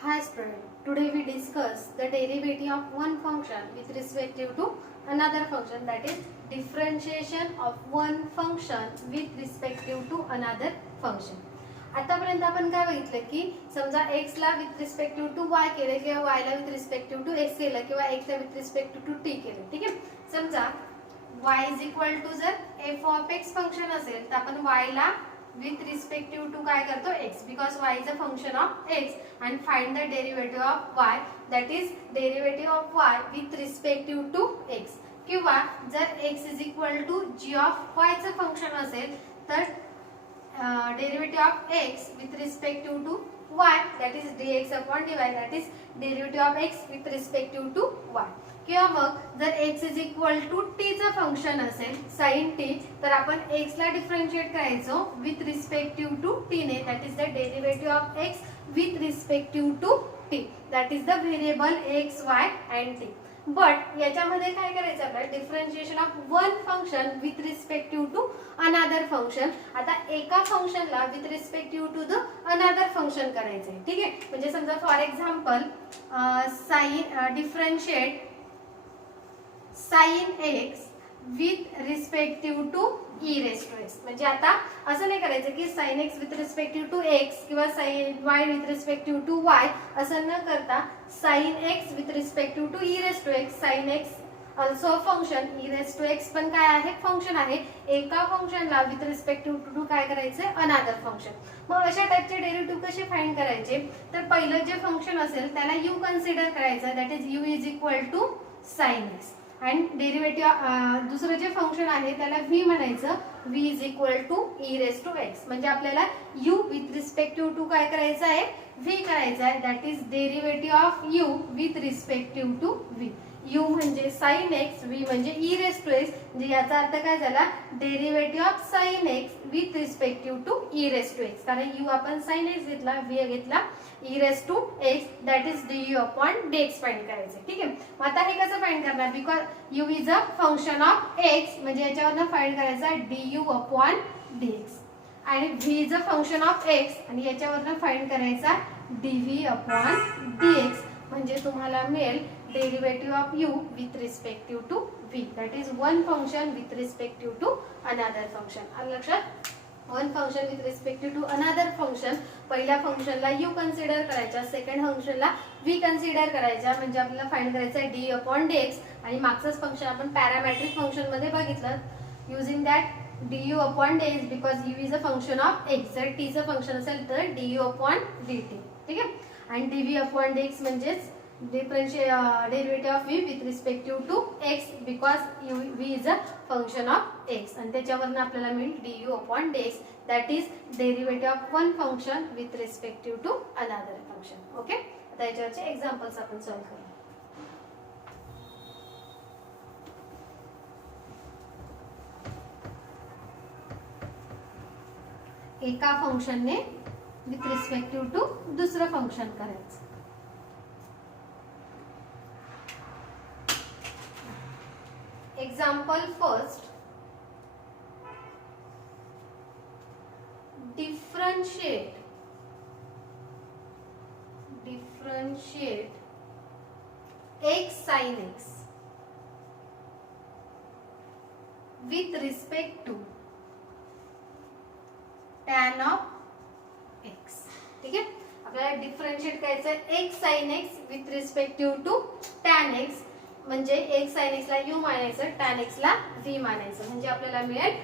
Hi student, today we discuss the derivative of one function with respect to another function, that is differentiation of one function with respect to another function. आतापर्यंत आपण काय बघितलं की समजा x ला with respect to y केलं किंवा y ला विथ रिस्पेक्ट टू x केलं किंवा x ला विथ रिस्पेक्ट टू t केलं. ठीक आहे. समजा y इज इक्वल टू जर f ऑफ x फंक्शन असेल तर आपण y ला with respect to काय करतो x, because y is a function of x, and find the derivative of y, that is derivative of y with respect to x. किंवा जर x is equal to g of y चं function असेल तर derivative of x with respect to y, that is dx upon dy, that is derivative of x with respect to y. किंवा मग जर x is equal to t चं function असेल sin t तर आपण x ला डिफरन्शिएट करायचो with respect to t ने, that is the derivative of x with respect to t, that is the variable x y and t. But याच्यामध्ये काय करायचं आपल्याला, differentiation of one function with respect to another function. आता एका फंक्शनला with respect to the another function करायचंय. ठीक आहे. म्हणजे समजा for example sine differentiate sin x with respect to e raised to x. म्हणजे आता असं नाही करायचं की sin x with respect to x किंवा sin y with respect to y असं न करता sin x with respect to e raised to x, sin x also a function, e raised to x पण काय आहे, फंक्शन आहे. एका फंक्शनला विथ रिस्पेक्ट टू काय करायचंय, अनदर फंक्शन. मग अशा टाइपचे डेरिव्हेटिव्ह कसे फाइंड करायचे, तर पहिलं जे फंक्शन असेल त्याला u कन्सिडर करायचं, that is u is equal to sin x. And derivative दुसरं जे फंक्शन आहे त्याला v म्हणायचं, v is equal to e raise to x. म्हणजे आपल्याला u विथ रिस्पेक्ट टू काय करायचं आहे, v करायचं आहे, that is derivative of u with respect to v. u म्हणजे sin x, v म्हणजे e रेस टू x. म्हणजे याचा अर्थ काय झाला, derivative of sin x with respect to e raise to x. कारण u आपण sin x घेतला, v घेतला e raise to x, that is du upon dx find करायचं. ठीक आहे. मग आता हे कसं फाइंड करणार, because u is a function of x, म्हणजे याच्यावरनं फाइंड करायचा du अपॉन dx, आणि v is a function of x आणि याच्यावरनं फाइंड करायचा dv अपॉन dx. म्हणजे तुम्हाला मिळेल derivative of u with respect to v, that is one function with respect to another function. आलं लक्षात. One function with respect to another function. पहिल्या फंक्शनला u कन्सिडर करायचा, सेकंड फंक्शनला v कन्सिडर करायचा, म्हणजे आपल्याला फाइंड करायचा आहे d अपॉन dx. आणि मागचंच फंक्शन आपण पॅरामेट्रिक फंक्शन मध्ये बघितलं, using that du upon dx, because u is a function of x. जर t चं फंक्शन असेल तर du अपॉन dt. ठीक आहे. आणि dv अपॉन dx म्हणजेच derivative of v with respect to x, because v is a function of x. आणि त्याच्यावरनं आपल्याला मिळेल du upon dx, that is derivative of one function with respect to another function. Okay. आता याच्यावरचे examples आपण solve करू. एका फंक्शनने with respect to दुसरं function करायचं. Example first, differentiate x sin x with respect to tan of x. ठीक आहे. आपल्याला differentiate करायचं आहे x sin x with respect to tan x. म्हणजे x sin x ला u मानायचं, tan x ला v मानायचं. म्हणजे आपल्याला मिळेल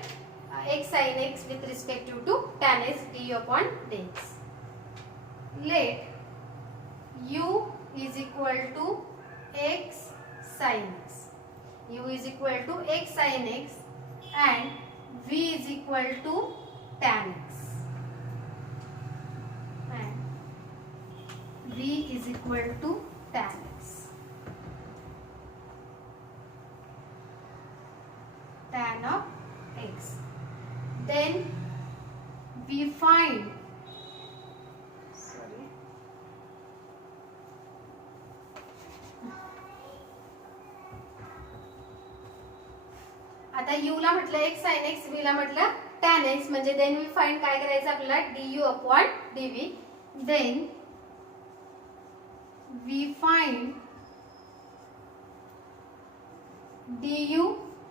x sin x with respect to tan x du upon dx. Let u is equal to x sin x. u is equal to x sin x and v is equal to tan x. And v is equal to tan x. Tan of x. Then we find आता u ला म्हटलं x sin x, v ला म्हटलं tan x. म्हणजे then we find काय करायचं आपल्याला du upon dv. Then we find du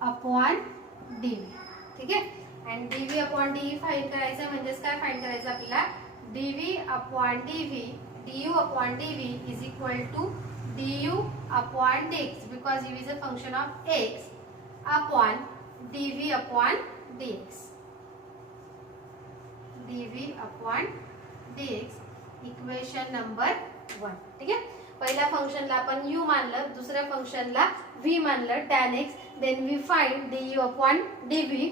upon dv. ठीक आहे. आणि dv अपॉन dv फाइंड करायचं म्हणजेच काय फाइंड करायचं आपल्याला dv upon dv du upon dv is equal to du upon dx because u is a function of x upon dv upon dx. dv upon dx equation number 1. ठीक आहे. पहिल्या फंक्शनला आपण u मानलं, दुसऱ्या फंक्शनला v मानलं tan x. Then we find du upon dv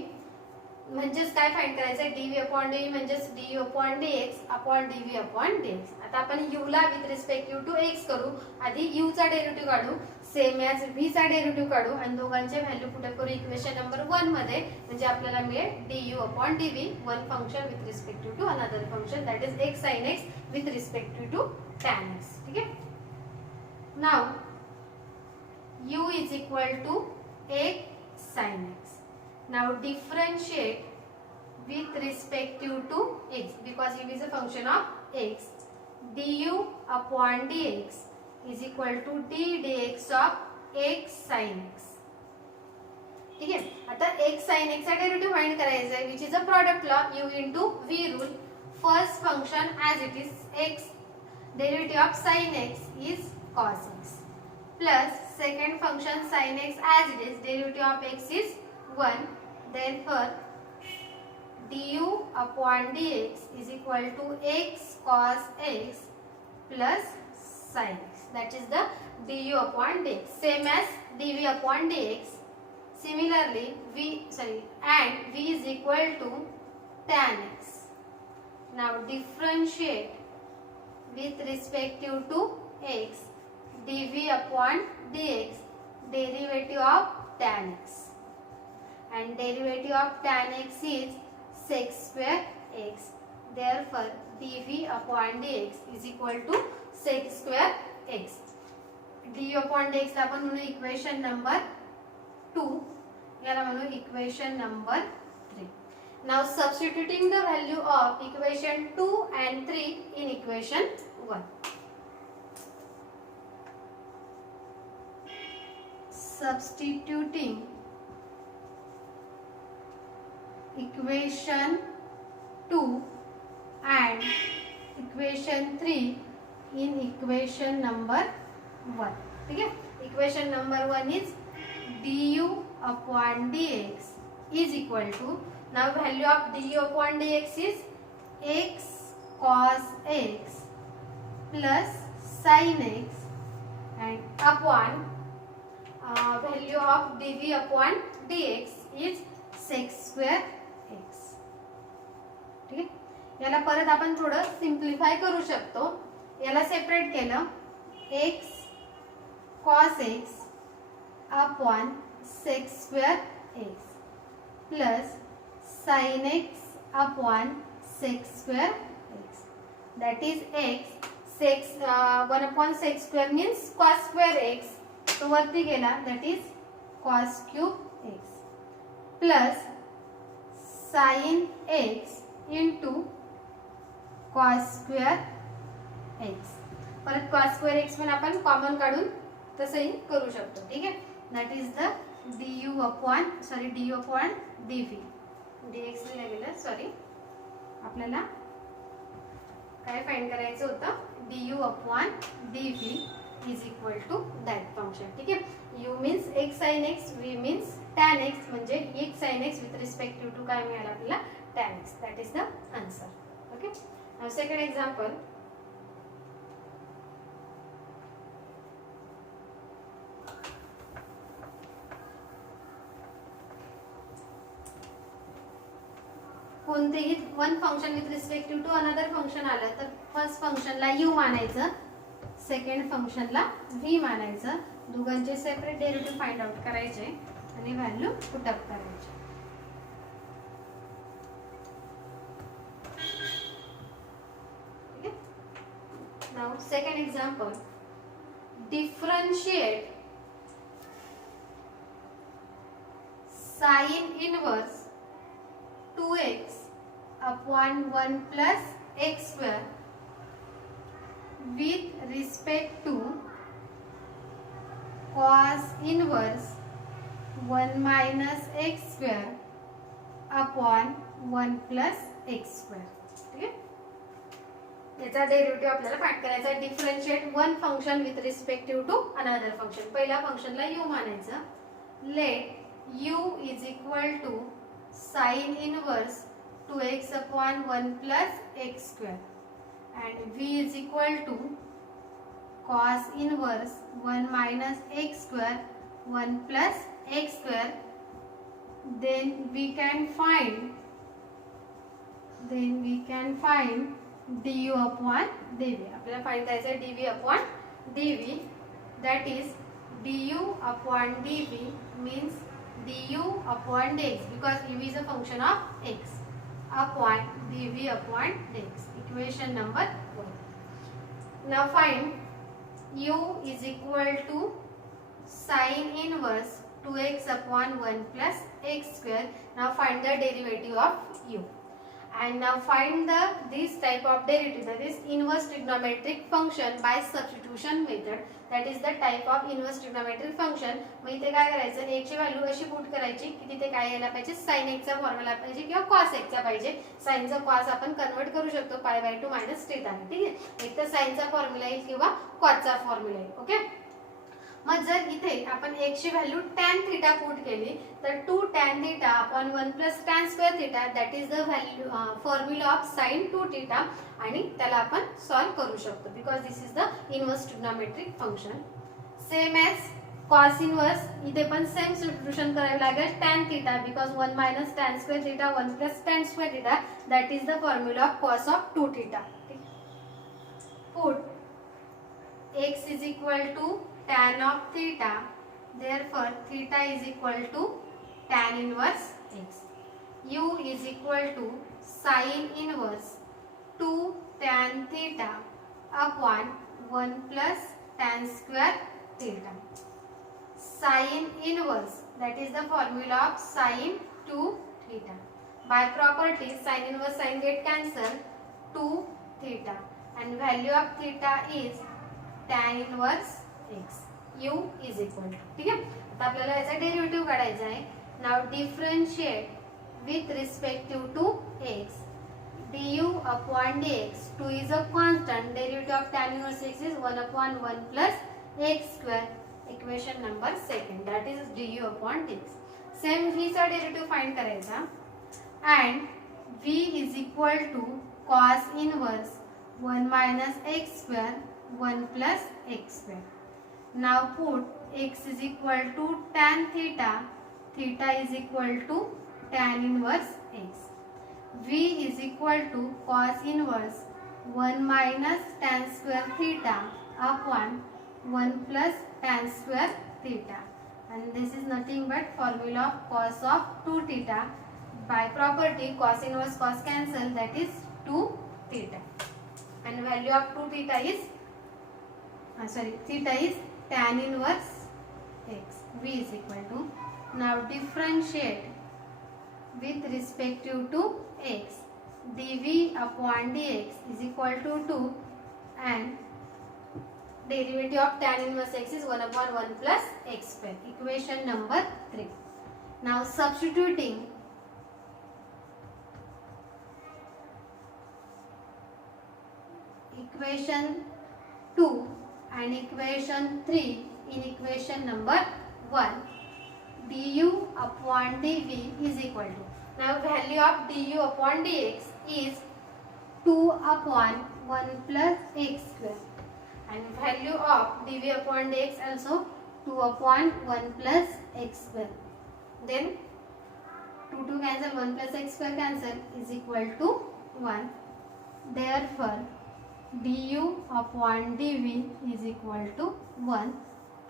म्हणजेच काय फाइंड करायचं dv अपॉन dv म्हणजेच du upon dx upon dv upon dx. आता आपण u ला विथ रिस्पेक्टिव्ह टू x करू. आधी u चा डेरिव्हेटिव्ह काढू, सेम ॲज v चा डेरिव्हेटिव्ह काढू आणि दोघांचे व्हॅल्यू पुट करू इक्वेशन नंबर 1 मध्ये. म्हणजे आपल्याला मिळेल du upon dv one function with respective to another function that is x sin x with respective to tan x. ठीक आहे. Now u is equal to x sin x. Now differentiate with respective to x because u is a function of x. du upon dx is equal to d dx of x sin x. ठीक आहे. आता x sin x चा derivative find करायचा आहे which is a product law u into v rule. First function as it is x, derivative of sin x is cos x, plus second function sin x as it is, derivative of x is 1. Therefore du upon dx is equal to x cos x plus sin x. That is the du upon dx. Same as dv upon dx. Similarly and v is equal to tan x. Now differentiate with respective to x dv upon dx, derivative of tan x, and derivative of tan x is sec square x. Therefore dv upon dx is equal to sec square x. du upon dx ला आपण म्हणू equation number 2, याला म्हणू equation number 3. Now substituting the value of equation 2 and 3 in equation 1. Substituting equation 2 and equation 3 in equation number 1. ठीक है. Equation number 1 is du upon dx is equal to, now value of du upon dx is x cos x plus sin x and upon value of dv upon dx is sec square x. ठीक आहे. याला परत आपण थोडं सिंप्लिफाय करू शकतो. याला separate केलं x cos x upon sec square x plus sin x upon sec square x. That is x sec 1 upon sec square means cos square x. तो वरती गेला that is cos cube x plus sin x into cos square x. परत cos square x पण आपण common काढून तसंही करू शकतो. ठीक आहे. that is the du upon dv. dx लिहिलं गेलं, सॉरी, आपल्याला काय फाइंड करायचं होतं du upon dv is equal to that function. ठीक आहे. u means x sin x, v means tan x, म्हणजे x sin x with respect to काय मिळालं आपल्याला tan x. that is the answer. okay. now second example. कोणतेही one function with respective to another function आलं तर first फंक्शनला u मानायचं, second फंक्शनला v मानायचं. दोघांचे सेपरेट डेरिव्हेटिव्ह फाइंड आउट करायचे आणि व्हॅल्यू पुट अप करायचे. ठीक आहे. Now second example. Differentiate sine inverse 2x upon 1 plus x square with respect to cos inverse 1 minus x square upon 1 plus x square. ठीक आहे. याचा डेरिव्हेटिव्ह आपल्याला find करायचा. Differentiate one function with respective to another function. पहिल्या फंक्शनला u मानायचं. Let u is equal to sine inverse 2x upon 1 plus x square and v is equal to cos inverse 1 minus x square 1 plus x square. Then we can find du upon dv. आपल्याला find करायचं आहे dv upon dv. That is du upon dv means du upon dx because u is a function of x upon dv upon dx. Equation number 1. Now find u is equal to sin inverse 2x upon 1 plus x square. Now find the derivative of u. And now find this type of derivative, that is inverse trigonometric function by substitution method. That is the type of inverse trigonometric function. मग इथे काय करायचं, a ची value अशी put करायची की तिथे काय यायला पाहिजे, sin x चा फॉर्म्युला पाहिजे किंवा cos x चा पाहिजे. sin चा cos आपण कन्वर्ट करू शकतो π/2 मायनस θ. ठीक आहे. एक तर sin चा फॉर्म्युला येईल किंवा cos चा फॉर्म्युला येईल. ओके. मग जर इथे आपण x ची व्हॅल्यू tan थीटा पुट केली तर 2 tan theta upon 1 plus tan square theta, that is the value formula of sin 2 theta. आणि त्याला आपण सॉल्व करू शकतो because this is the inverse trigonometric function. Same as cos inverse, इथे पण same substitution करावे लागेल tan theta because 1 minus tan square theta 1 plus tan square theta, that is the formula of cos of 2 theta. Put x is equal to tan of theta, therefore theta is equal to tan inverse x. U is equal to sin inverse 2 tan theta upon 1 plus tan square theta. Sin inverse, that is the formula of sin 2 theta. By property sin inverse sin get cancel 2 theta and value of theta is tan inverse x. u is equal to. ठीक आहे. आता आपल्याला याचा derivative काढायचा आहे. Now differentiate with respective to x du upon dx. 2 is a constant. Derivative of tan inverse x is 1 upon 1 plus x square. Equation number 2. That is du upon dx. Same v चा derivative find करायचा and v is equal to cos inverse 1 minus x square 1 plus x square. Now put x is equal to tan theta, theta is equal to tan inverse x. V is equal to cos inverse 1 minus tan square theta upon 1 plus tan square theta. And this is nothing but formula of cos of 2 theta. By property cos inverse cos cancel, that is 2 theta. And value of 2 theta is theta is tan inverse x. V is equal to, now differentiate with respective to x. dv upon dx is equal to 2 and derivative of tan inverse x is 1 upon 1 plus x square. Equation number 3. Now substituting equation 2 and equation 3 in equation number 1, du upon dv is equal to, now value of du upon dx is 2 upon 1 plus x square and value of dv upon dx also 2 upon 1 plus x square. Then 2 cancel, 1 plus x square cancel is equal to 1. Therefore du upon dv is equal to 1.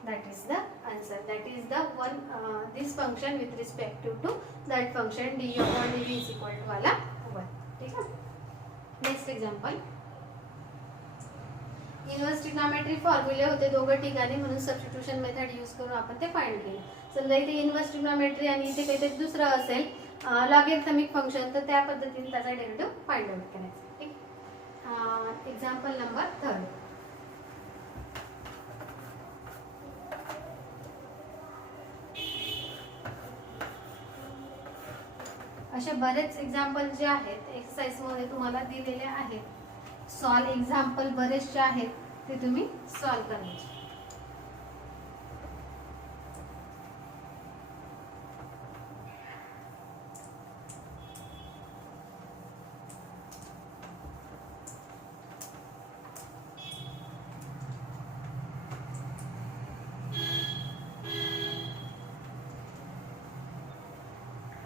That is the answer. That is the one this function with respect to that function du upon dv is equal to वाला 1. ठीक है. Next example. Inverse trigonometry फॉर्म्युले होते दोघं ठिकाणी म्हणून substitution method use करून आपण ते फाइंड केले. समजा इथे इनवर्स ट्रिग्नोमेट्री आणि इथे काहीतरी दुसरं असेल लॉगॅरिथमिक फंक्शन, तर त्या पद्धतीने त्याचा डेरिव्हेटिव्ह फाइंड आउट करायचा. ठीक. Example number 3. असे बरेच एक्झाम्पल जे आहेत एक्सरसाइज मध्ये तुम्हाला दिलेले आहेत. सॉल्व एक्झाम्पल बरेचसे आहेत ते तुम्ही सॉल्व करायचे.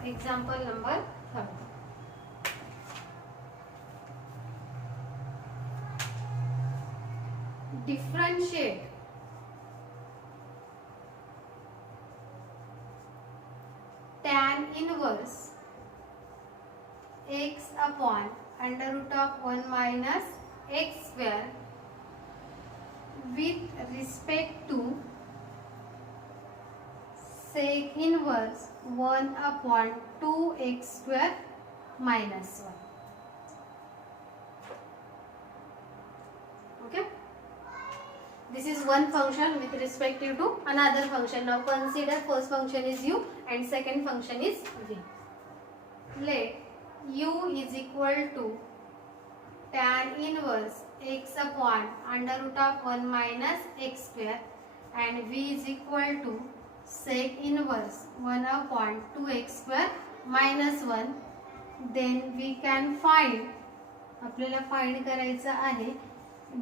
Example number 3. Differentiate tan inverse x upon under root of 1 minus x square with respect to sec inverse 1 upon 2x square minus 1. Okay, this is one function with respect to another function. Now consider first function is u and second function is v. Let u is equal to tan inverse x upon under root of 1 minus x square and v is equal to sec inverse 1 upon 2x square minus 1. Then we can find, आपल्याला find करायचं आहे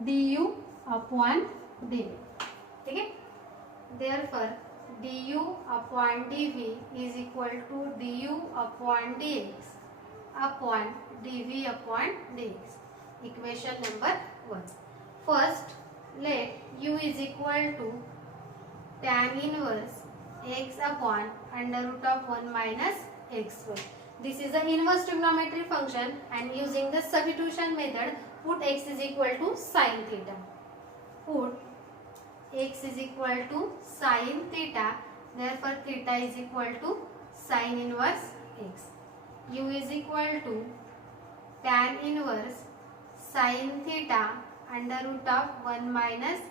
du upon dv. ठीक है, therefore du upon dv is equal to du upon dx upon dv upon dx. Equation number 1. First let u is equal to tan inverse x upon under root of 1 minus x square. This is an inverse trigonometry function and using the substitution method put x is equal to sin theta. Put x is equal to sin theta, therefore theta is equal to sin inverse x. U is equal to tan inverse sin theta under root of 1 minus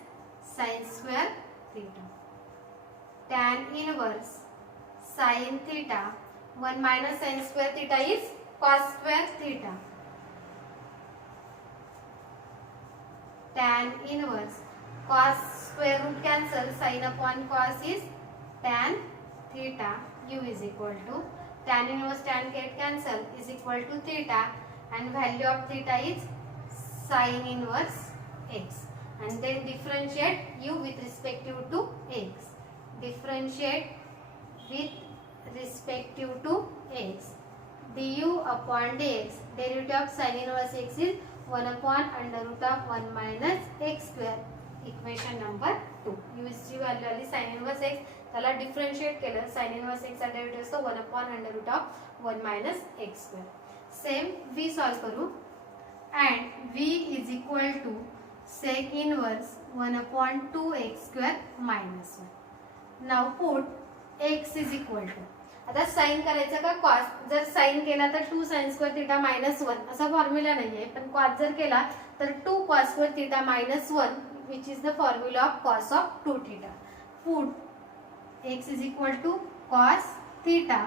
sin square theta. Tan inverse sin theta 1 minus sin square theta is cos square theta. Tan inverse cos square root cancel, sin upon cos is tan theta. U is equal to tan inverse tan cancel is equal to theta and value of theta is sin inverse x. And then differentiate u with respect to x. Differentiate with respect to x. Du upon dx, derivative of sin inverse x is 1 upon under root of 1 minus x square. Equation number 2. u ची value आली sin inverse x, त्याला differentiate केलं, sin inverse x चा derivative असतो 1 upon under root of 1 minus x square. Same v solve करू and v is equal to sec inverse 1 upon 2x square minus 1. Now put x is equal to, आता sign करायचं का cos. जर sign केला तर 2 sin square theta minus 1 असा formula नाहीये, पण कॉस जर केला तर 2 cos square theta minus 1 which is the formula of cos of 2 theta. Put x is equal to cos theta,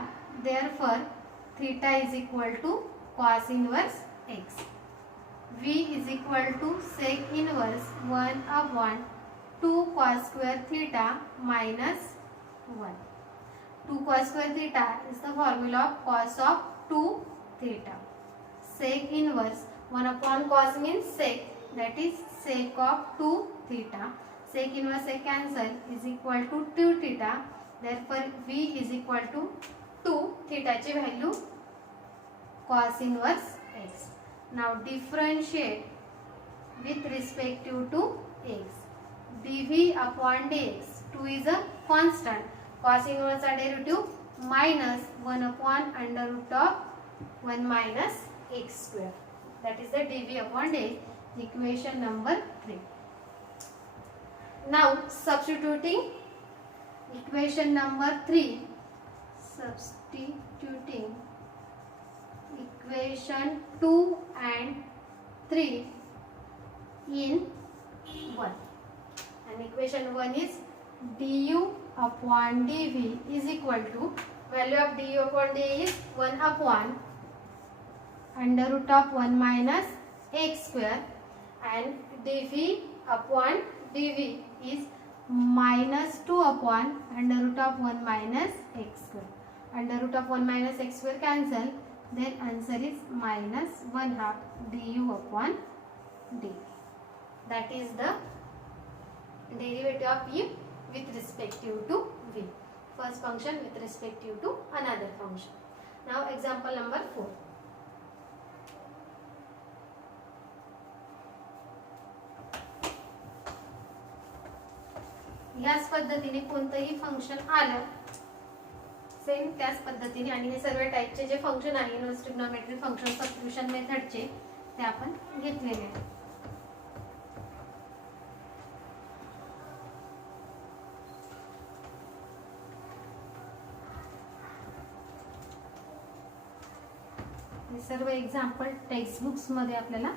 therefore theta is equal to cos inverse x. V is equal to sec inverse 1 upon 2 cos square theta minus 1. 2 cos square theta is the formula of cos of 2 theta. Sec inverse 1 upon cos means sec, that is sec of 2 theta. Sec inverse sec cancel is equal to 2 theta. Therefore V is equal to 2 theta ची value cos inverse x. Now differentiate with respect to x. dv upon dx, 2 is a constant, cos inverse चा derivative minus 1 upon under root of 1 minus x square. That is the dv upon dx. Equation number 3. Now substituting equation number 3, substituting equation 2 and 3 in 1, and equation 1 is du upon dv is equal to, value of du upon dv is 1 upon under root of 1 minus x square, and dv upon dv is minus 2 upon under root of 1 minus x square. Under root of 1 minus x square cancel, then answer is minus 1/2 du upon dv. That is the derivative of u with respect to v. First function with respect to another function. Now example number 4. याच पद्धतीने कोणतंही function आलं same त्याच पद्धतीने, आणि हे सर्व टाइपचे जे फंक्शन आहे इनव्हर्स ट्रिग्नोमेट्रिक फंक्शन सबस्टिट्यूशन मेथडचे ते आपण घेतलेले आहे. हे सर्व एक्झाम्पल टेक्स्ट बुक्स मध्ये आपल्याला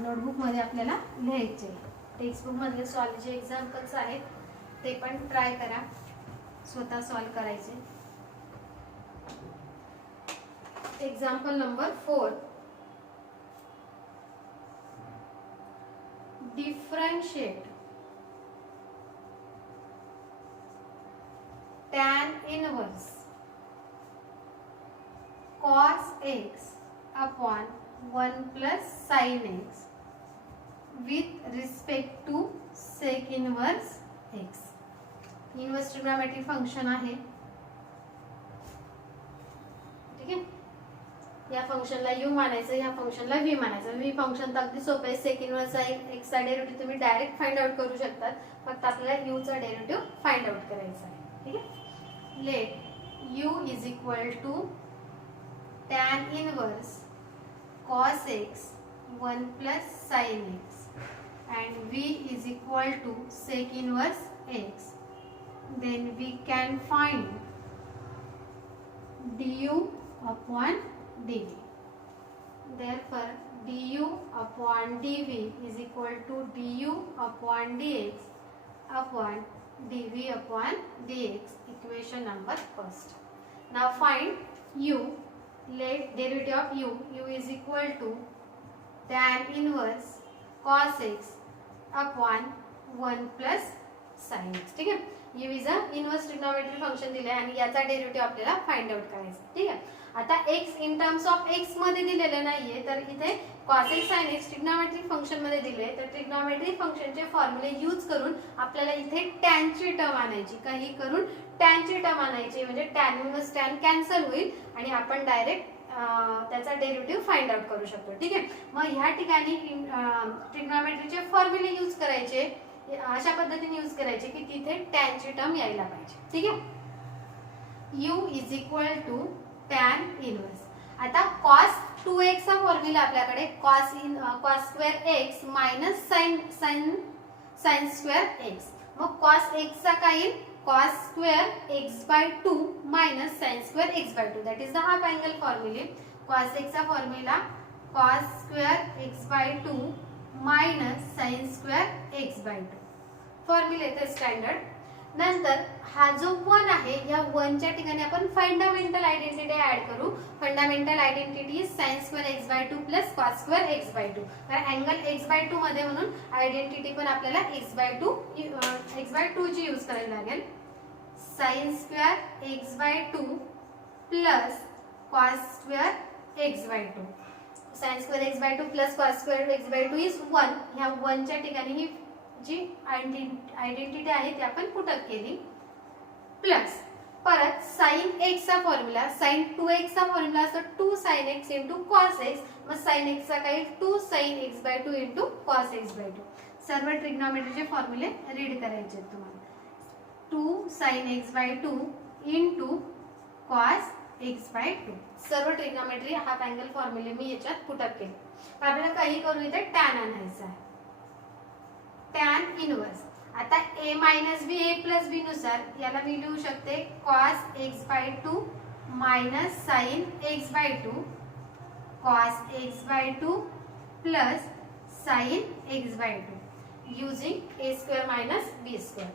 नोटबुक मध्ये आपल्याला लिहायचे. टेक्स्ट बुक मधले सॉल्व जे एक्झाम्पल्स आहेत ते पण ट्राय करा, स्वतः सॉल्व करायचे. Example number 4. Differentiate tan inverse cos x upon 1 plus sin x with respect to sec inverse x. Inverse trigonometric function आहे. ठीक आहे, या फंक्शनला u मानायचं, या फंक्शनला v मानायचं. v फंक्शन तर अगदी सोपं आहे. सेक इनवर्स x चा डेरिव्हेटिव्ह तुम्ही डायरेक्ट फाइंड आउट करू शकतात. फक्त आपल्याला u चा डेरिव्हेटिव्ह फाइंड आउट करायचा आहे. ठीक आहे, let u is equal to tan inverse cos x 1 plus sin x and v is equal to sec inverse x. Then we can find du upon dv. Therefore du upon dv is equal to du upon dx upon dv upon dx. Equation number first. Now find u. Let derivative of u is equal to tan inverse cos x upon 1 plus sin x. ठीक आहे, u is a inverse trigonometric function दिले आणि याचा derivative आपल्याला find out करायचा. ठीक आहे, आता x in terms of x मध्ये दिलेले नाहीये, तर इथे cos x sin x trigonometric function मध्ये दिले. तर ट्रिग्नोमेट्रिक फंक्शनचे फॉर्म्युले यूज करून आपल्याला इथे tan ची टर्म आणायची. काही करून tan ची टर्म आणायची, म्हणजे tan इनवर्स tan कॅन्सल होईल आणि आपण डायरेक्ट त्याचा डेरिव्हेटिव्ह फाइंड आउट करू शकतो. ठीक आहे, मग ह्या ठिकाणी ट्रिग्नोमेट्रीचे फॉर्म्युले यूज करायचे, अशा पद्धतीने यूज करायचे की तिथे tan ची टर्म यायला पाहिजे. ठीक आहे, u is equal to tan inverse. आता cos 2x चा फॉर्म्युला आपल्याकडे cos square x minus sin square x. मग cos x चा काय येईल, cos square x by 2 minus sin square x by 2. That is the half angle formula. Cos x चा formula cos square x by 2 minus sin square x by 2. फॉर्म्युले ते standard. नंतर हा जो 1 आहे, या 1 च्या ठिकाणी आपण फंडामेंटल आयडेंटिटी ऍड करू. Fundamental identity is sin square x by 2 plus cos square x by 2. तर अँगल x by 2 मध्ये म्हणून आयडेंटिटी पण आपल्याला x by 2 ची यूज करावी लागेल. sin square x by 2 plus cos square x by 2. sin square x by 2 plus cos square x by 2 is 1. ह्या 1 च्या ठिकाणी ही जी आयडेंटिटी आहे ती आपण पुट अप केली. प्लस परत sin x चा फॉर्म्युला, sin 2x चा फॉर्म्युला असतो 2 sin x into cos x. मग sin x चा काय 2 sin x by 2 into cos x by 2. सर्व ट्रिग्नोमेट्रीचे फॉर्म्युले रीड करायचे आहेत तुम्हाला. 2 sin x by 2 into cos x by 2. सर्व ट्रिग्नोमेट्री हाफ अँगल फॉर्म्युले मी याच्यात पुट अप केले. आपल्याला काही करून इथे tan आणायचा आहे. tan inverse. आता a minus b a plus b नुसार याला मी लिहू शकते cos x by 2 minus sin x by 2 cos x by 2 plus sin x by 2 using a square minus b square.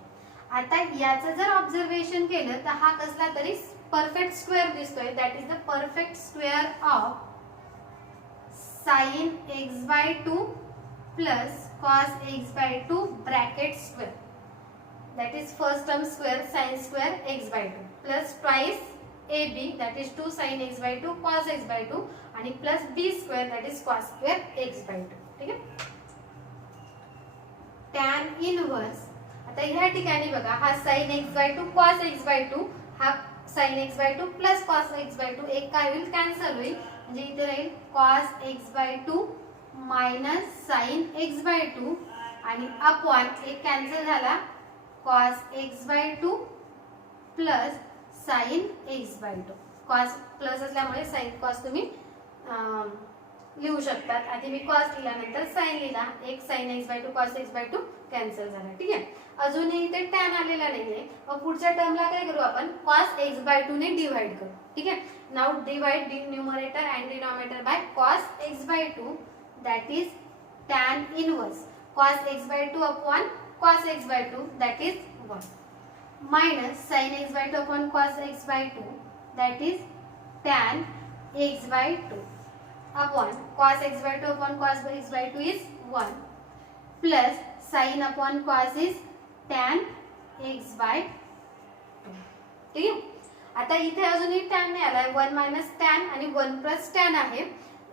आता याचं जर ऑब्झर्वेशन केलं तर हा कसला तरी परफेक्ट स्क्वेअर दिसतोय. That is the perfect square of sin x by 2 plus cos x by 2 bracket square, that is first term square sin square x by 2 plus twice ab, that is 2 sin x by 2 cos x by 2 आणि plus b square, that is cos square x by 2. ठीक आहे. tan inverse, आता ह्या ठिकाणी बघा हा sin x by 2 cos x by 2, हा sin x by 2 plus cos x by 2, एक काय होईल कॅन्सल होईल, म्हणजे इथे राहील cos x by 2 minus sin x by 2 आणि अपॉन एक कॅन्सल झाला cos x by 2 plus sin x by 2. cos plus असल्यामुळे sin cos तुम्ही लिहू शकतात. आधी मी cos लिहिला नंतर sin लिहिला, एक sin x by 2 cos x by 2 cancel झाला. ठीक आहे. अजूनही इथे tan आलेला नाहीये, मग पुढच्या टर्मला काय करू आपण cos x by 2 ने डिवाइड करू. ठीक आहे. Now divide numerator and denominator by cos x by 2, that is tan inverse cos x by 2 upon cos x by 2, that is 1, minus sin x by 2 upon cos x by 2, that is tan x by 2 upon cos x by 2 upon cos x by 2 is 1 plus sin upon cos is tan x by 2. ठीक आहे. आता इथे अजूनही tan नाही आलाय, 1 minus tan आणि 1 plus tan आहे.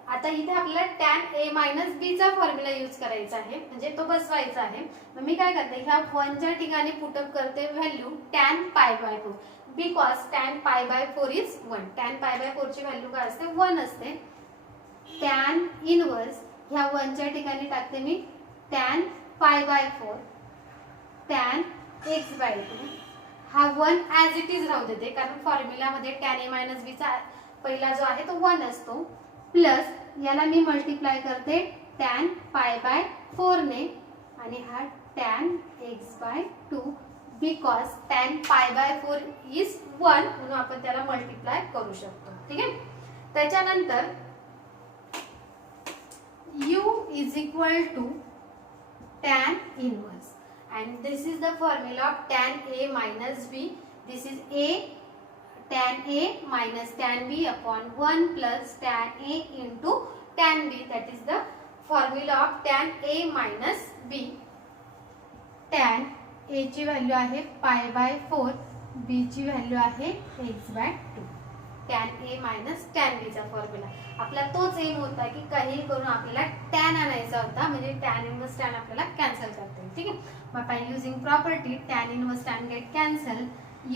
आता इथे आपल्याला tan a minus b चा फॉर्म्युला यूज करायचा आहे, म्हणजे तो बसवायचा आहे. मग मी काय करते, ह्या 1 च्या ठिकाणी पुटअप करते value tan pi by 4, because tan pi by 4 is 1. tan pi by 4 ची व्हॅल्यू काय असते 1 असते. tan इनवर्स ह्या 1 च्या ठिकाणी टाकते मी tan pi by 4 tan x by 2, हा 1 ॲज इट इज राहू देते, कारण फॉर्म्युला मध्ये tan a minus b चा पहिला जो आहे तो 1 असतो, प्लस याला मी मल्टिप्लाय करते tan pi by 4 ने आणि हा tan x by 2, because tan pi by 4 is 1, म्हणून आपण त्याला मल्टिप्लाय करू शकतो. ठीक आहे. त्याच्यानंतर u is equal to tan inverse, and this is the formula of tan a minus b. This is a tan a minus tan b upon 1 plus tan a into tan b, that is the formula of tan a minus b. tan a ची value आहे pi by 4, b ची value आहे x by 2. tan a minus tan b चा formula आपला तोच M होता की काही करून आपल्याला tan आणायचा होता, म्हणजे tan इनवर्स tan आपल्याला कॅन्सल करता येईल. ठीक आहे. मग by using property tan inverse tan get cancel,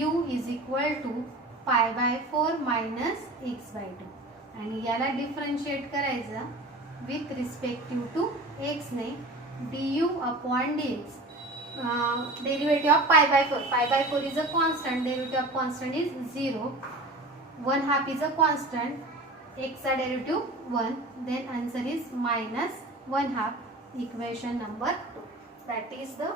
u is equal to pi by 4 minus x by 2, आणि याला डिफरन्शिएट करायचं विथ रिस्पेक्टिव्ह टू x ने du upon dx. Derivative of pi by 4. Pi by 4 is a constant. Derivative of constant is 0. 1 half is a constant. X चा derivative 1. Then answer is minus 1 half. Equation number 2. That is the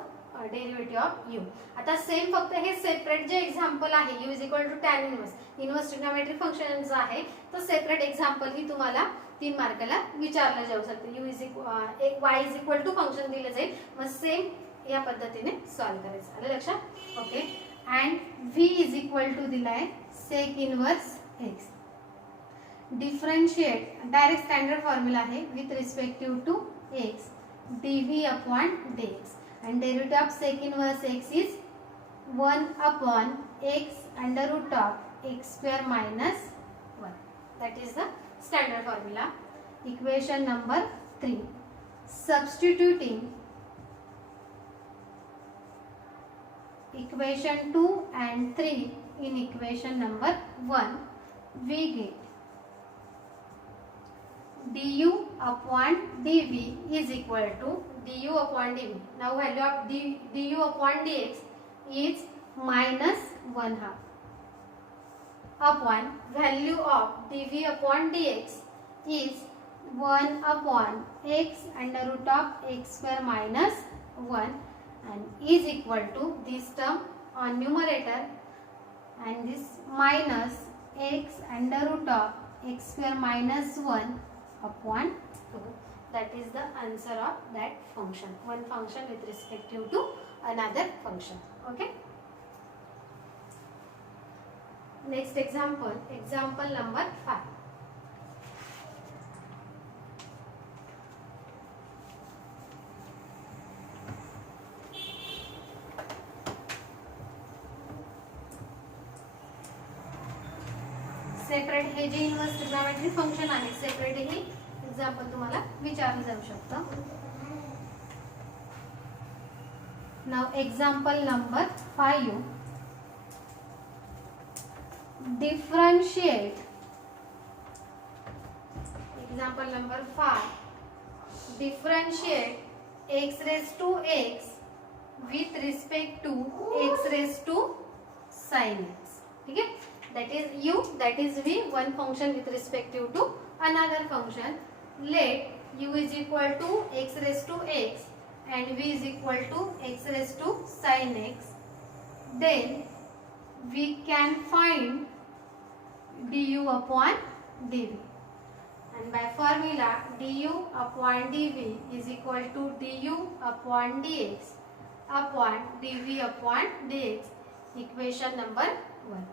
derivative of u. आता same फक्त हे separate जे example आहे u is equal to tan inverse, inverse trigonometric function जो आहे तो separate example ही तुम्हाला 3 मार्काला विचारलं जाऊ शकतं. u is y is equal to function दिलं जाईल, मग सेम या पद्धतीने सॉल्व करायचं. आलं लक्षात? Okay. And v is equal to दिलाय sec inverse x. Differentiate direct standard formula आहे with respective to x dv upon dx, and derivative of sec inverse x is 1 upon x under root of x square minus 1. That is the standard formula. Equation number 3. Substituting equation 2 and 3 in equation number 1, we get du upon dv is equal to du upon dv. Now value of du upon dx is minus 1 half upon value of dv upon dx is 1 upon x under root of x square minus 1, and is equal to this term on numerator and this minus x under root of x square minus 1 upon 2. That is the answer of that function. One function with respect to another function. Okay. Next example, example number 5. Separate हे जे inverse trigonometry function आहे separate ही example तुम्हाला विचारलं जाऊ शकतं. नाव example number 5. differentiate. Example number 5. differentiate x raised to x with respect to x raised to sin x. ठीक है, that is u, that is v, one function with respect to another function. Let u is equal to x raised to x and v is equal to x raised to sin x. Then we can find du upon dv, and by formula du upon dv is equal to du upon dx upon dv upon dx. Equation number 1.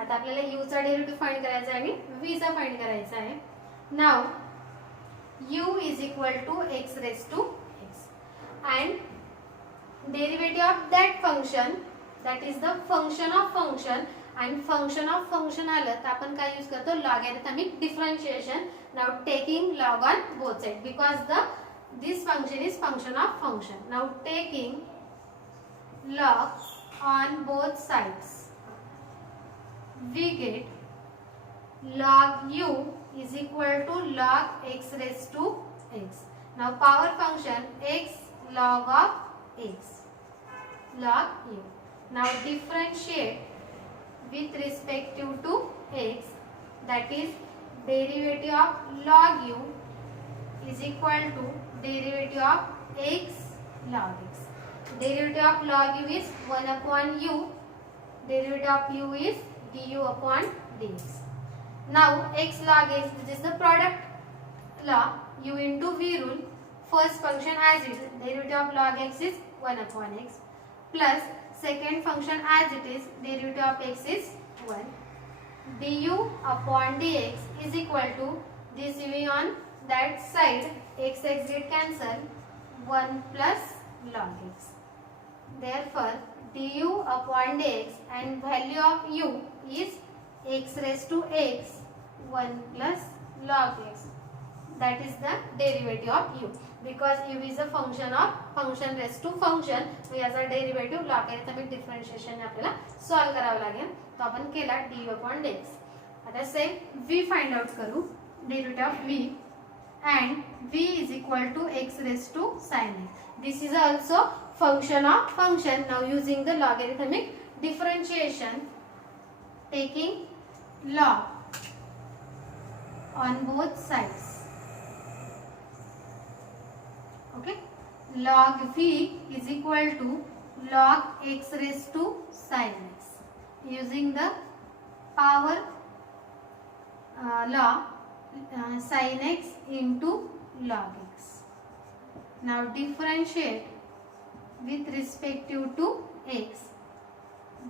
आता आपल्याला u चा derivative find करायचा आहे आणि v चा find करायचा आहे. Now u is equal to x raised to x and derivative of that function, that is the function of function, and function of function आलं तर आपण काय यूज करतो, logarithmic differentiation. Now taking log on both side because this function is function of function. Now taking log on both sides we get log u is equal to log x raised to x. Now power function x log of x log u. Now differentiate with respect to x, that is derivative of log u is equal to derivative of x log x. Derivative of log u is 1 upon u, derivative of u is du upon dx. Now x log x, which is the product law, u into v rule, first function as it is, derivative of log x is 1 upon x, plus second function as it is, derivative of x is 1. du upon dx is equal to this u on that side, x get cancel, 1 plus log x. Therefore du upon dx and value of u is x raised to x 1 plus log x. That is the derivative of u. Because u is a function of function raised to function, तो याचा derivative logarithmic differentiation आपल्याला solve करावा लागेल. तो आपण केला du upon dx. आता same v find out करू, derivative of v and v is equal to x raised to sin x. This is also function of function. Now using the logarithmic differentiation, taking log on both sides. Okay, log v is equal to log x raised to sin x. Using the power law, sin x into log x. Now differentiate with respect to x,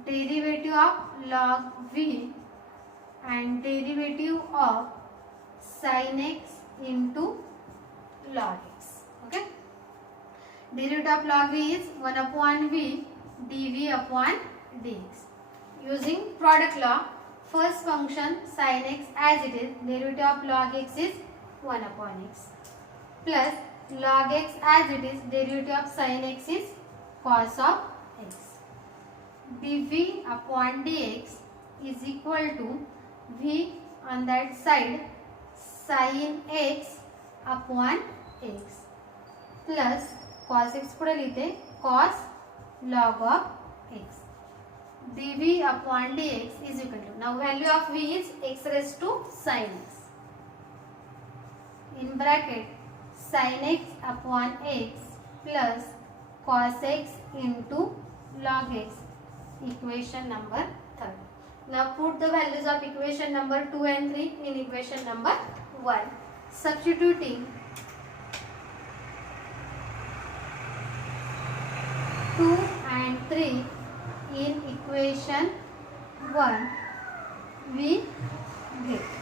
derivative of log v and derivative of sin x into log x. Okay, derivative of log v is 1 upon v dv upon dx. Using product law, first function sin x as it is, derivative of log x is 1 upon x, plus log x as it is, derivative of sin x is cos of x. dv upon dx is equal to v on that side sin x upon x plus cos x पुढे लिहिते cos log of x. dv upon dx is equal to, now value of v is x raised to sin x, in bracket sin x upon x plus cos x into log x. Equation number 3. Now put the values of equation number 2 and 3 in equation number 1. Substituting 2 and 3 in equation 1 we get.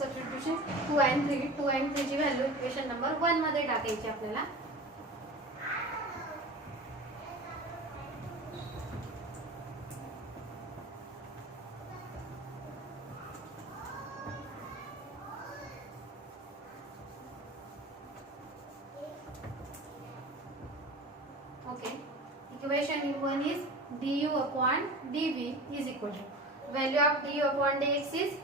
Substitution 2 and 3 ची value equation number 1 मध्ये टाकायची आपल्याला. equation 1 is du upon dv is equal to value of du upon dx is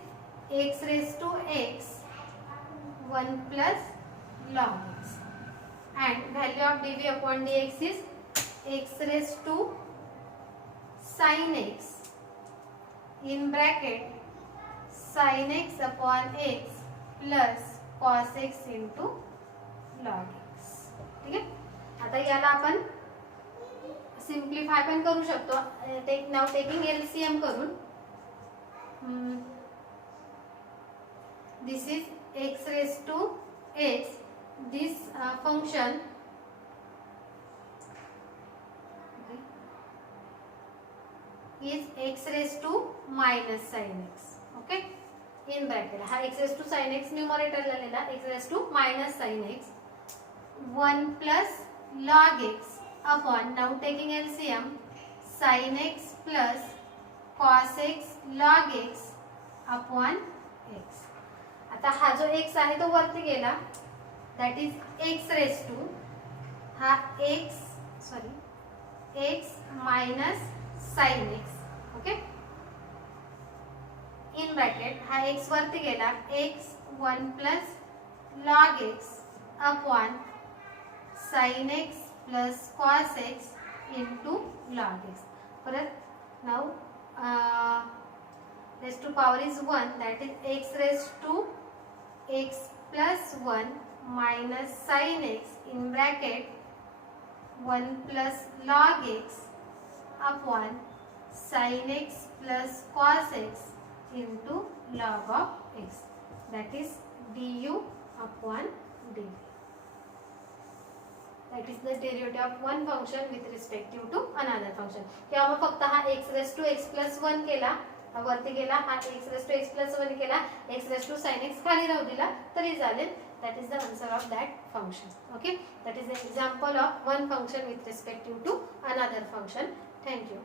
x raised to x 1 plus log x, and value of dv upon dx is x raised to sin x in bracket sin x upon x plus cos x into log x. ठीक आहे. आता याला आपण simplify पण करू शकतो. नाव taking LCM करून दिस is x raised to x, this function is x raised to minus sin x. Okay, in bracket हा x raised to sin x numerator लिहिलेला x raised to minus sin x 1 plus log x upon, now taking LCM, sin x plus cos x log x upon x. आता हा जो x आहे तो वरती गेला, that is x raised to हा x minus sin x. Okay, in bracket हा x वरती गेला, x 1 plus log x upon sin x plus cos x into log x. परत now raised to power is 1, that is x raised to x plus 1 minus sin x in bracket 1 plus log x upon sin x plus cos x into log of x, that is du upon dv. That is the derivative of one function with respect to another function. किंवा मग फक्त हा x raised to x plus 1 केला, हा वरती गेला, हा x raised to x plus 1 केला, x raised to sin x खाली राहू दिला तरी चालेल. That is the answer of that function. Okay, that is the example of one function with respect to another function. Thank you.